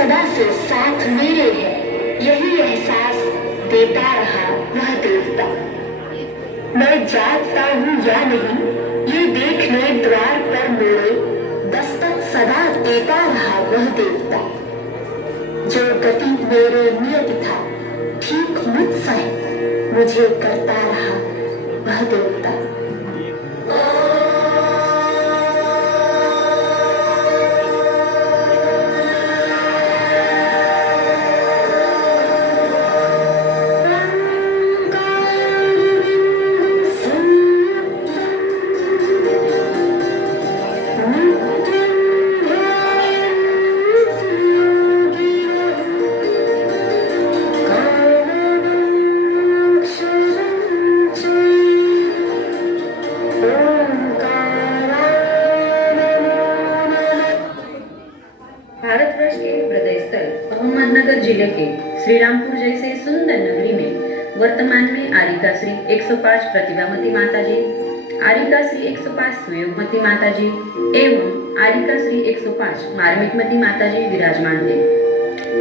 सदा से साथ मेरे है, यही एहसास देता रहा वह देवता। मैं जागता हूँ या नहीं ये देखने द्वार पर मेरे दस्तक सदा देता रहा वह देवता। जो गति मेरे नियत था ठीक मुझसे मुझे करता रहा वह देवता। भारतवर्ष के हृदय स्थल अहमदनगर जिले के श्रीरामपुर जैसे सुंदर नगरी में वर्तमान में आरिका श्री 105 प्रतिभामती माताजी, आरिका श्री 105 सुयोगमती माताजी एवं आरिका श्री 105 मार्मिकमती माताजी विराजमान है।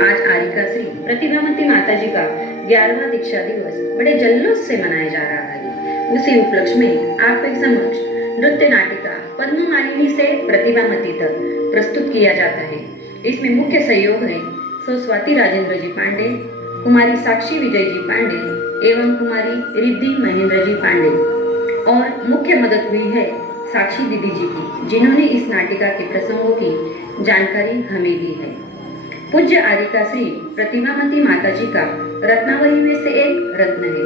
आज आरिका श्री प्रतिभामती माताजी का 11वां दीक्षा दिवस बड़े जल्लोष से मनाया जा रहा है। उसी उपलक्ष्य में आपके समक्ष नृत्य नाटिका पद्ममालिनी से प्रतिभामती तक प्रस्तुत किया जाता है। इसमें मुख्य सहयोग है सौ स्वाति राजेंद्र जी पांडे, कुमारी साक्षी विजय जी पांडे एवं कुमारी रिद्धि महेंद्र जी पांडे, और मुख्य मदद हुई है साक्षी दीदी जी की, जिन्होंने इस नाटिका के प्रसंगों की जानकारी हमें दी है। पूज्य आरिका श्री प्रतिभामती माता जी का रत्नावली में से एक रत्न है।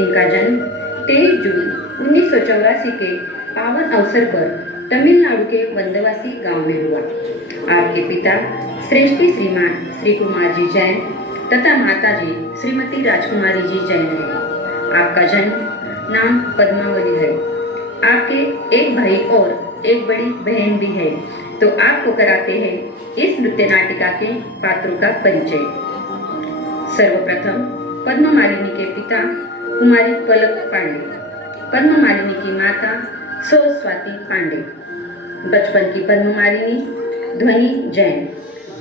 इनका जन्म 23 जून 1984 के पावन अवसर पर तमिलनाडु के वंदवासी गांव में हुआ। आपके पिता श्रेष्ठी श्रीमान श्री कुमार जी जैन तथा माताजी श्रीमती राजकुमारी जी जैन है। आपका जन्म नाम पद्मावली है। आपके एक भाई और एक बड़ी बहन भी है। तो आपको कराते हैं इस नृत्य नाटिका के पात्रों का परिचय। सर्वप्रथम पद्ममालिनी के पिता कुमारी पलक पांडे, पद्ममालिनी की माता सौ स्वाति पांडे। बचपन की पद्ममालिनी ध्वनि जैन,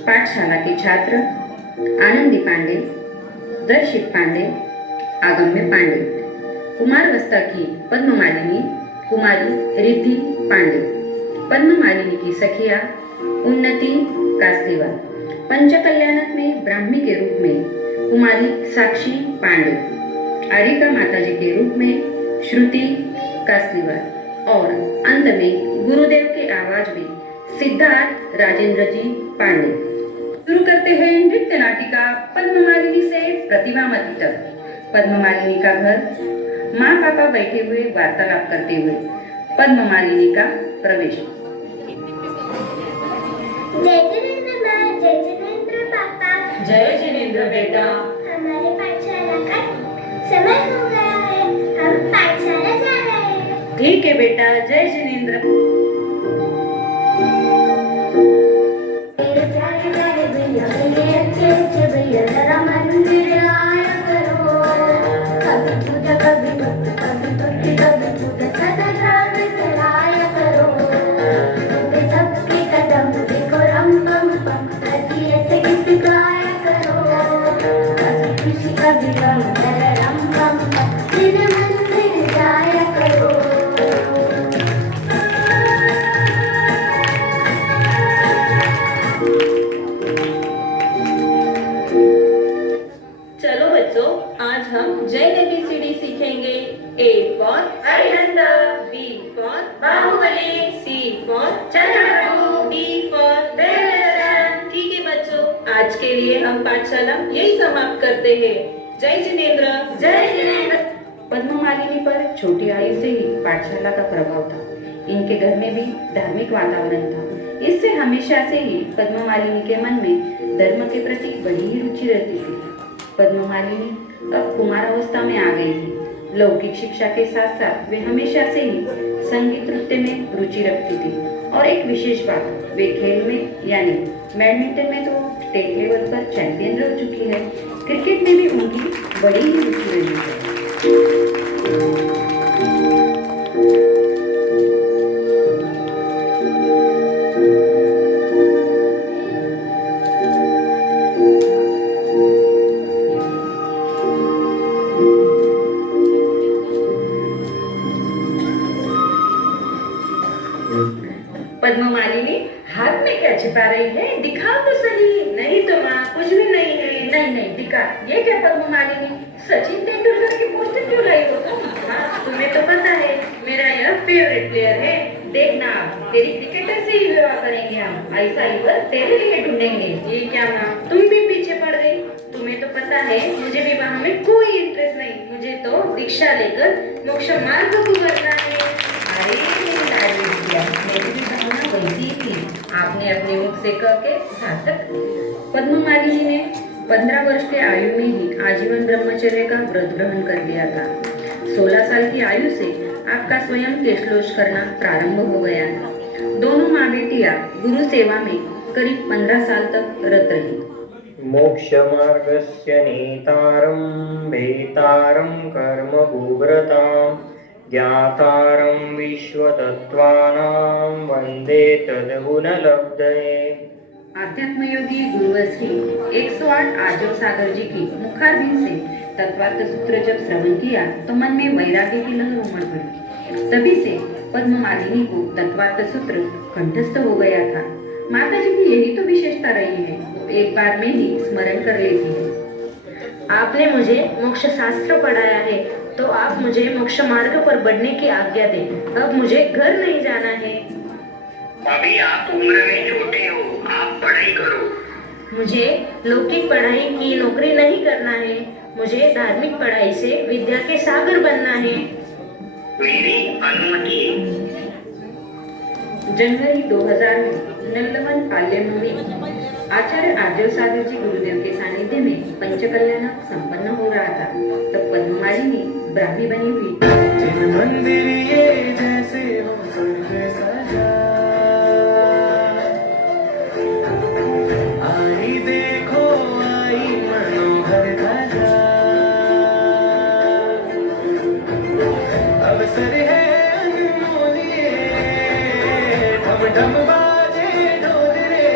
पाठशाला के छात्र आनंदी पांडे, दर्शित पांडे, आगम्य पांडे। कुमारावस्था की पद्ममालिनी कुमारी रिद्धि पांडे, पद्ममालिनी की सखिया उन्नति कास्तीवाल, पंचकल्याणक में ब्राह्मी के रूप में कुमारी साक्षी पांडे, आरिका माताजी के रूप में श्रुति कास्तीवाल और अंत में गुरुदेव के आवाज में सिद्धार्थ राजेंद्र जी पांडे। शुरू करते हैं नृत्य नाटिका पद्ममालिनी से प्रतिभामती तक। पद्ममालिनी का घर, माँ पापा बैठे हुए वार्तालाप करते हुए। पद्ममालिनी का प्रवेश। जय जिनेंद्र माँ, जय जिनेंद्र पापा। जय जिनेंद्र बेटा। हमारे पाठशाला का समय हो गया है, हम पाठशाला जा रहे हैं। ठीक है बेटा, जय जिनेंद्र। अच्छे अच्छे भैया जरा मंदिर आया करो। कभी पूजा कभी भक्ति कभी भक्ति कभी पूजा सदा ध्यान चलाया करो। उनके सबके कदम देखो रम पम पम, कभी ऐसे गीत गाया करो। कभी खुशी कभी गम जरा रम पम पम, दिन मंदिर जाया करो। हम जय ABCD सीखेंगे। A for Arihant, B for Baahubali, C for Chandraprabhu, D for देवदर्शन। ठीक है बच्चों, आज के लिए हम पाठशाला यही समाप्त करते हैं। जय जिनेंद्र। जय जिनेंद्र। पद्ममालिनी पर छोटी आयु से ही पाठशाला का प्रभाव था। इनके घर में भी धार्मिक वातावरण था। इससे हमेशा से ही पद्ममालिनी के मन में धर्म के प्रति बड़ी ही रुचि रहती थी। पद्ममालिनी अब कुमारावस्था में आ गई थी। लौकिक शिक्षा के साथ साथ वे हमेशा से ही संगीत नृत्य में रुचि रखती थी। और एक विशेष बात, वे खेल में यानी बैडमिंटन में तो स्टेट लेवल पर चैंपियन रह चुकी है। क्रिकेट में भी उनकी बड़ी ही रुचि रही है। दीका, ये क्या पद्म मालिनी, सचिन तेंदुलकर की पोस्टर क्यों लाई हो तुम? हाँ, तुम्हें तो पता है मेरा यह फेवरेट प्लेयर है। देखना तेरी क्रिकेटर से ही विवाह करेंगे हम, ऐसा युवा तेरे लिए ढूंढेंगे। ये क्या माँ, तुम भी पीछे पड़ गई? तुम्हें तो पता है मुझे विवाह में कोई इंटरेस्ट नहीं, मुझे तो दीक्षा लेकर मोक्ष मार्ग को करना है। अरे मेरी लाडली बिटिया, मेरी भी भावना वैसी थी, आपने अपने मुख से कह के सार्थक। पद्ममाली ने 15 वर्ष के आयु में ही आजीवन ब्रह्मचर्य का व्रत ग्रहण कर लिया था। 16 साल की आयु से आपका स्वयं केशलोच करना प्रारंभ हो गया है। दोनों माँ बेटियां गुरु सेवा में करीब 15 साल तक रत रही। मोक्षमार्गस्य नेतारं भेतारं कर्मभूव्रतां ज्ञातारं विश्वतत्त्वानां वन्दे तद्गुणलब्धये। आध्यात्म योगी गुरुश्री 108 आजव सागर जी की मुखारबिंद से तत्वार्थ सूत्र जब श्रवण किया तो मन में वैराग्य की लहर उमड़ पड़ी। तभी से पद्ममालिनी को तत्वार्थ सूत्र कंठस्थ हो गया था। माता जी की यही तो विशेषता रही है, वो एक बार में ही स्मरण कर लेती है। आपने मुझे मोक्ष शास्त्र पढ़ाया है तो आप मुझे मोक्ष मार्ग पर बढ़ने की आज्ञा दें। अब मुझे घर नहीं जाना है। अभी आप उम्र में छोटे हो, आप पढ़ाई करो। मुझे लौकिक पढ़ाई की नौकरी नहीं करना है, मुझे धार्मिक पढ़ाई से विद्या के सागर बनना है। मेरी अनुमति। जनवरी 2000 में नल्लवन पाल्यम में आचार्य आजव सागर जी गुरुदेव के सानिध्य में पंचकल्याण संपन्न हो रहा था। तब पद्ममालिनी ब्राह्मी बनी हुई। जिन मंदिर ये जैसे हो स्वर्ग सजा, आई देखो आई मनोहर ध्वजा, अवसर है अनमोल ये, ढम ढम बाजे ढोल रे,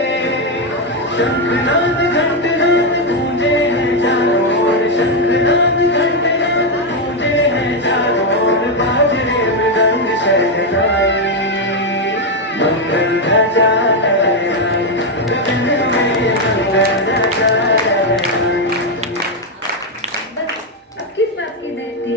शंखनाद घंटनाद गूंजे हैं चारों ओर, शंखनाद घंटनाद गूंजे हैं चारों ओर, बाज रे मृदंग शहनाई, मंगल ध्वजा लहराई, गगन में मंगल ध्वजा लहराई। बस अब किस बात की देर थी?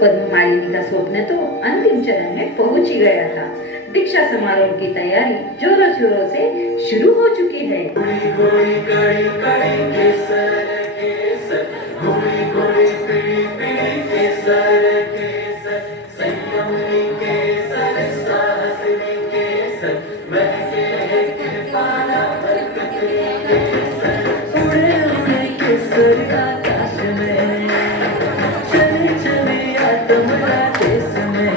पद्ममालिनी का स्वप्न तो अंतिम चरण में पहुंच ही गया था। दीक्षा समारोह की तैयारी जोरों शोरों से शुरू हो चुकी है। गोरी गोरी कड़ी कड़ी केसर केसर, गोरी गोरी पीड़ी पीड़ी केसर केसर, संयमनी केसर साहसनी केसर, महके है कृपाला बरकत केसर, उड़े उड़े केसर आकाश में, चले चले आत्म देश में,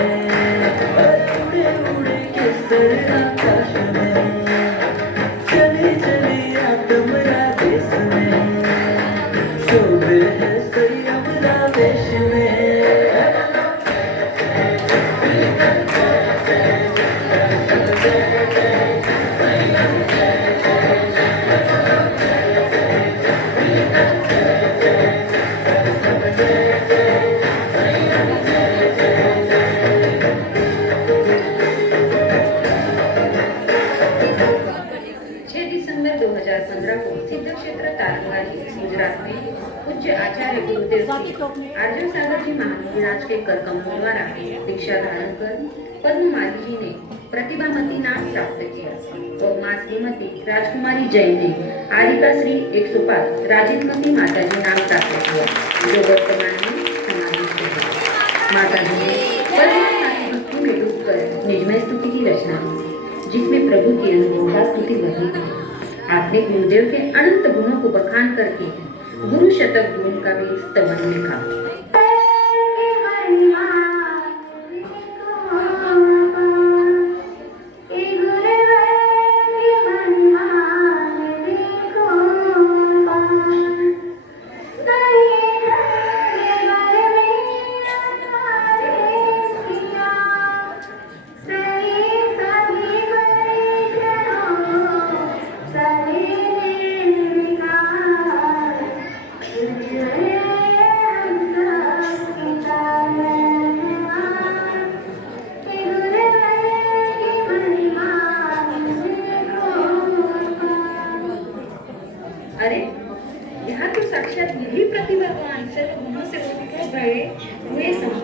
उड़े उड़े केसर आकाश में, चले चले आत्म देश में, शोभे है संयम वेश में। दिसंबर 2015 को सिद्ध क्षेत्र तारंगारी गुजरात में पूज्य आचार्य गुरुदेव श्री आर्जव सागर जी महाराज के कर कमलों द्वारा दीक्षा धारण कर पद्ममाली जी ने प्रतिभामती नाम प्राप्त किया और मां श्रीमती राजकुमारी जैन ने आरिका श्री 105 राजितमती माता जी नाम प्राप्त किया, जो वर्तमान में समाधिस्थ है। माता जी ने पद्ममाली भक्ति में डूबकर निजमय स्तुति की रचना की, जिसमें प्रभु की अनुभवता स्तुति वर्णित है। आपने गुरुदेव के अनंत गुणों को बखान करके गुरु शतक गुण का भी स्तवन लिखा।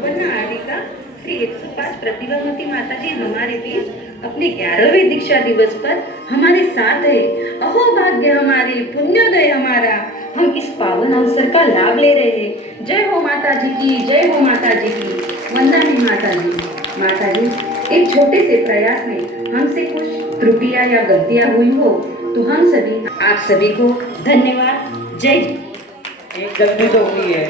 संपन्न आरिका श्री 105 प्रतिभामती माता जी हमारे बीच अपने 11वें दीक्षा दिवस पर हमारे साथ है। अहो भाग्य हमारे, पुण्योदय हमारा, हम इस पावन अवसर का लाभ ले रहे हैं। जय हो माता जी की, जय हो माता जी की। वंदना है माता जी। माता जी, एक छोटे से प्रयास में हमसे कुछ त्रुटियां या गलतियां हुई हो तो हम सभी आप सभी को धन्यवाद। जय जी। एक गलती तो हुई है,